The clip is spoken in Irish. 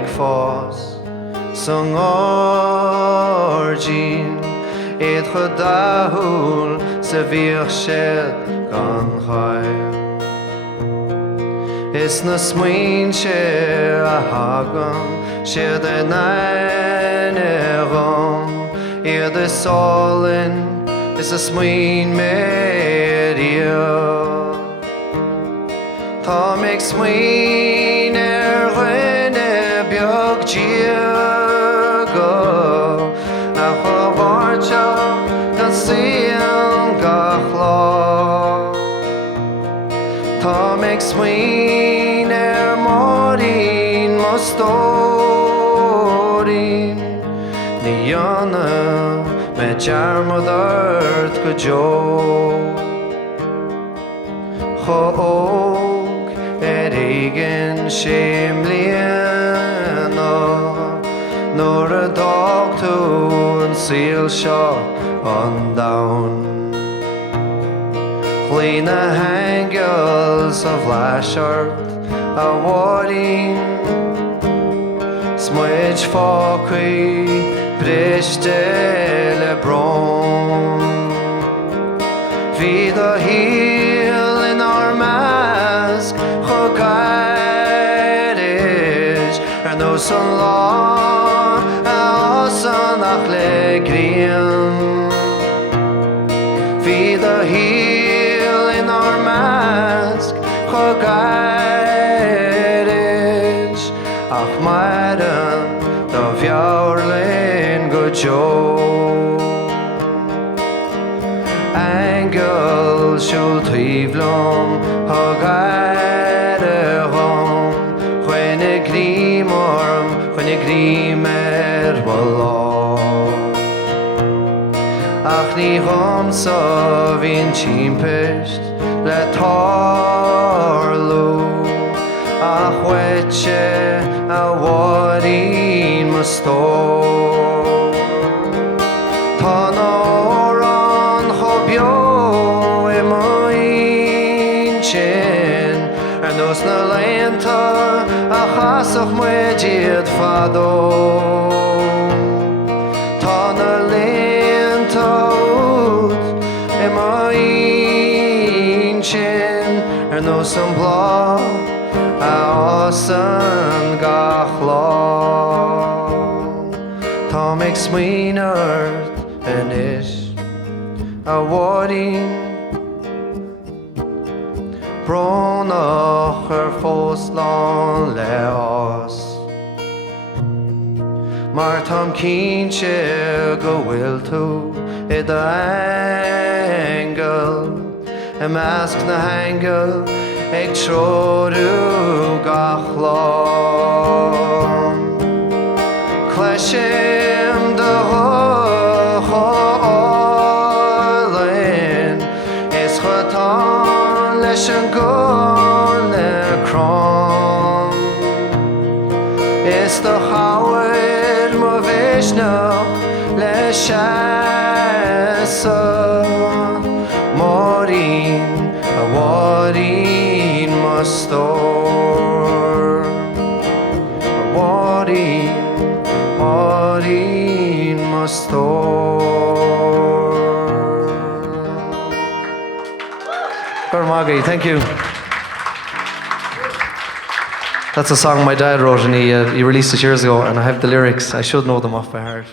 ag fós san origin iad chud dahúil sa bhíoch siad gan chair. Is na smaoin sé a hagan siad an airón iad is sálinn is a smaoin méadío. Tá mbeidh smaoin dhuine beag díoga a chomhairte gan saon gach lá. Tá mbeidh smaoin marín mostórin ní dhéanna me dearmad ort go deo. Chóg igen sé mbliana nuair a d'fhág tú an saoil seo an domhan. Clean the hangers of Lashart a warin Smudge Falkry Briste Lebron Vid the heel in our mask Chogarish and no sun law a sun achle green Vid the heel in our mask Chogarish ach maidan the violin go joe Angel shul trivlom Chogarehom When a grimorm When a grimer walla Ach ní romsa vín chimpest le tarlú ach wetche a warín mastó. Tá ran chobio I moin sin ar nos na lenta a chasach muidiad fado. Tá na lenta út I moin sin ar nos an blá a osan gach lá. Tá mbeidh smaoin ort inis a warín Bronach fós lán le os. Mar tám cínse go bhfuil tú I do angel I measc na hangel ag tródú gach lán. Cleisim de choáilin is chután leis an gcóil na crán. Is do chawaid mo vishnach le shasa Maureen a warín mastor A warín mastor. Gurmaggy, thank you. That's a song my dad wrote and he released it years ago and I have the lyrics. I should know them off by heart.